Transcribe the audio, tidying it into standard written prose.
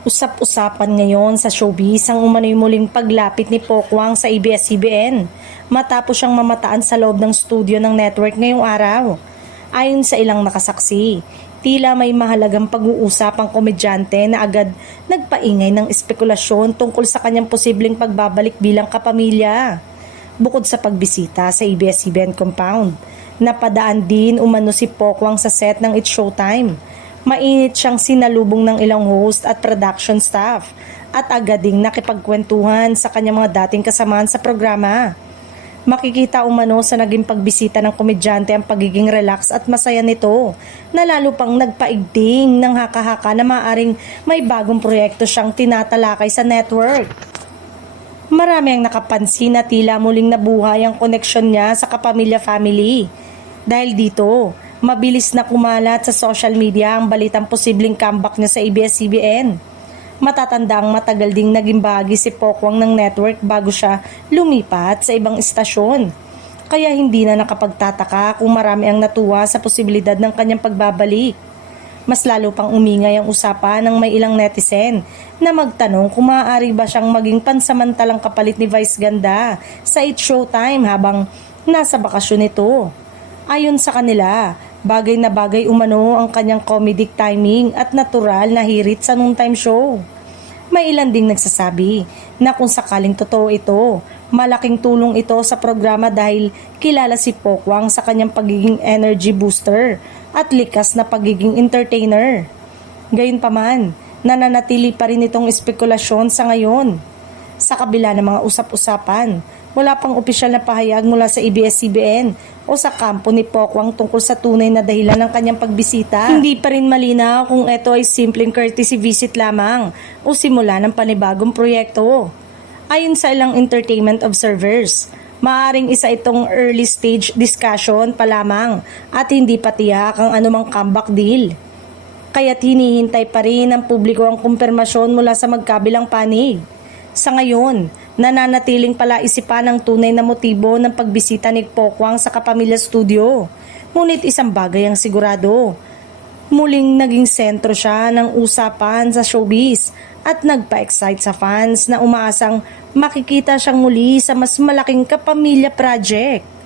Usap-usapan ngayon sa showbiz ang umano'y muling paglapit ni Pokwang sa ABS-CBN matapos siyang mamataan sa loob ng studio ng network ngayong araw. Ayon sa ilang nakasaksi, tila may mahalagang pag-uusap ang komedyante na agad nagpaingay ng espekulasyon tungkol sa kanyang posibleng pagbabalik bilang kapamilya. Bukod sa pagbisita sa ABS-CBN compound, napadaan din umano si Pokwang sa set ng It's Showtime. Mainit siyang sinalubong ng ilang host at production staff at agad ding nakipagkwentuhan sa kanyang mga dating kasamahan sa programa. Makikita umano sa naging pagbisita ng komedyante ang pagiging relax at masaya nito na lalo pang nagpaigting ng haka-haka na maaring may bagong proyekto siyang tinatalakay sa network. Marami ang nakapansin na tila muling nabuhay ang koneksyon niya sa kapamilya family. Dahil dito, mabilis na kumalat sa social media ang balitang posibleng comeback niya sa ABS-CBN. Matatanda ang matagal ding naging bahagi si Pokwang ng network bago siya lumipat sa ibang istasyon. Kaya hindi na nakapagtataka kung marami ang natuwa sa posibilidad ng kanyang pagbabalik. Mas lalo pang umingay ang usapan ng may ilang netizen na magtanong kung maaari ba siyang maging pansamantalang kapalit ni Vice Ganda sa It's Showtime habang nasa bakasyon ito. Ayon sa kanila, bagay na bagay umano ang kanyang comedic timing at natural na hirit sa noontime show. May ilan ding nagsasabi na kung sakaling totoo ito, malaking tulong ito sa programa dahil kilala si Pokwang sa kanyang pagiging energy booster at likas na pagiging entertainer. Gayunpaman, nananatili pa rin itong espekulasyon sa ngayon. Sa kabila ng mga usap-usapan, wala pang opisyal na pahayag mula sa ABS-CBN o sa kampo ni Pokwang tungkol sa tunay na dahilan ng kanyang pagbisita. Hindi pa rin malinaw kung ito ay simpleng courtesy visit lamang o simula ng panibagong proyekto. Ayon sa ilang entertainment observers, maaring isa itong early stage discussion pa lamang at hindi pa tiyak ang anumang comeback deal. Kaya't hinihintay pa rin ng publiko ang kumpirmasyon mula sa magkabilang panig. Sa ngayon, nananatiling palaisipan ang tunay na motibo ng pagbisita ni Pokwang sa Kapamilya Studio. Ngunit isang bagay ang sigurado. Muling naging sentro siya ng usapan sa showbiz at nagpa-excite sa fans na umaasang makikita siyang muli sa mas malaking Kapamilya project.